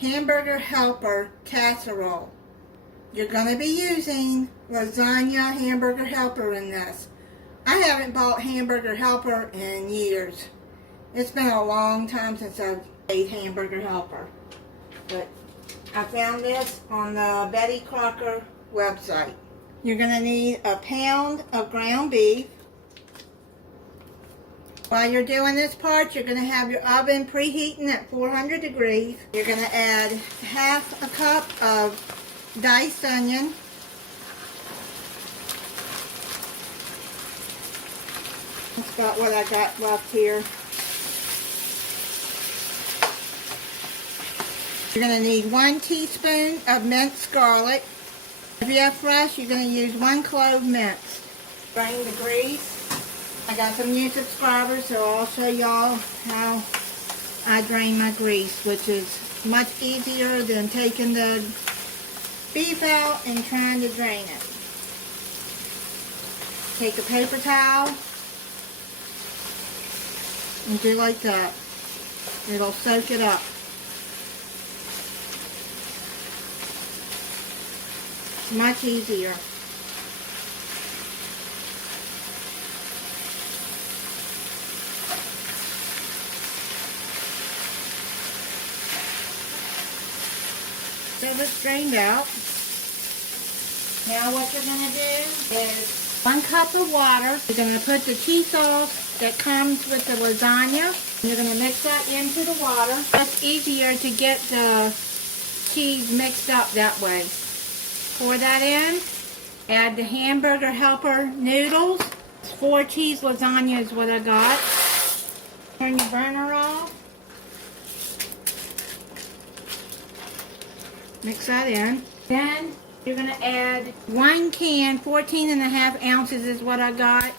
Hamburger Helper casserole. You're going to be using lasagna Hamburger Helper in this. I haven't bought Hamburger Helper in years. It's been a long time since I've made Hamburger Helper. But I found this on the Betty Crocker website. You're going to need a pound of ground beef. While you're doing this part, you're going to have your oven preheating at 400 degrees. You're going to add half a cup of diced onion. That's about what I got left here. You're going to need 1 teaspoon of minced garlic. If you have fresh, you're going to use 1 clove minced. Drain the grease. I got some new subscribers, so I'll show y'all how I drain my grease, which is much easier than taking the beef out and trying to drain it. Take a paper towel and do like that. It'll soak it up. Much easier. So it's drained out. Now what you're going to do is 1 cup of water. You're going to put the cheese sauce that comes with the lasagna. You're going to mix that into the water. It's easier to get the cheese mixed up that way. Pour that in. Add the Hamburger Helper noodles. 4 cheese lasagna is what I got. Turn your burner off. Mix that in. Then you're going to add 1 can, 14.5 ounces is what I got,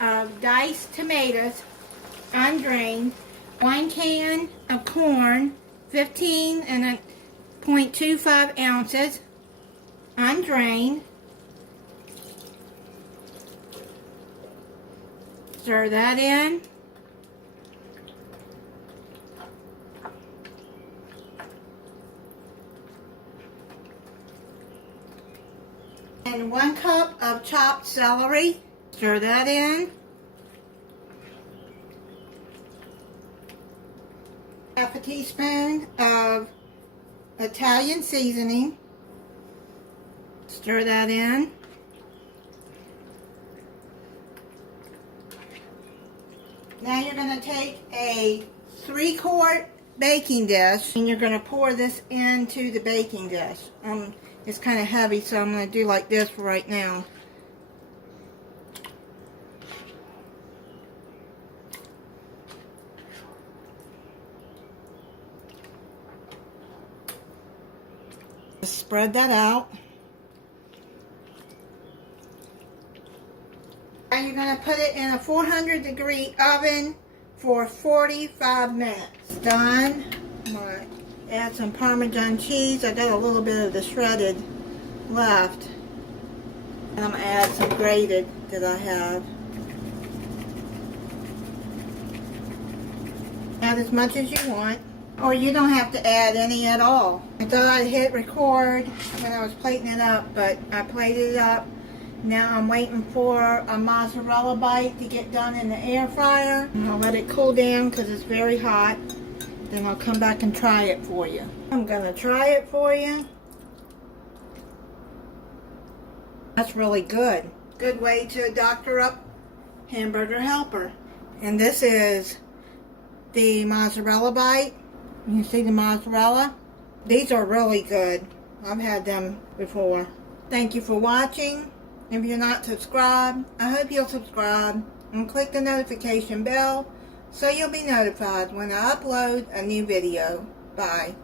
of diced tomatoes, undrained. 1 can of corn, 15.25 ounces, undrained. Stir that in. And 1 cup of chopped celery. Stir that in. Half a teaspoon of Italian seasoning. Stir that in. Now you're going to take a 3-quart baking dish and you're going to pour this into the baking dish. It's kind of heavy, so I'm going to do like this for right now. Just spread that out. Now you're going to put it in a 400-degree oven for 45 minutes. Done. I'm going to add some Parmesan cheese. I got a little bit of the shredded left. And I'm going to add some grated that I have. Add as much as you want. Or you don't have to add any at all. I thought I'd hit record when I was plating it up, but I plated it up. Now I'm waiting for a mozzarella bite to get done in the air fryer. And I'll let it cool down because it's very hot. Then I'll come back and try it for you. I'm going to try it for you. That's really good. Good way to doctor up Hamburger Helper. And this is the mozzarella bite. You see the mozzarella? These are really good. I've had them before. Thank you for watching. If you're not subscribed, I hope you'll subscribe and click the notification bell so you'll be notified when I upload a new video. Bye.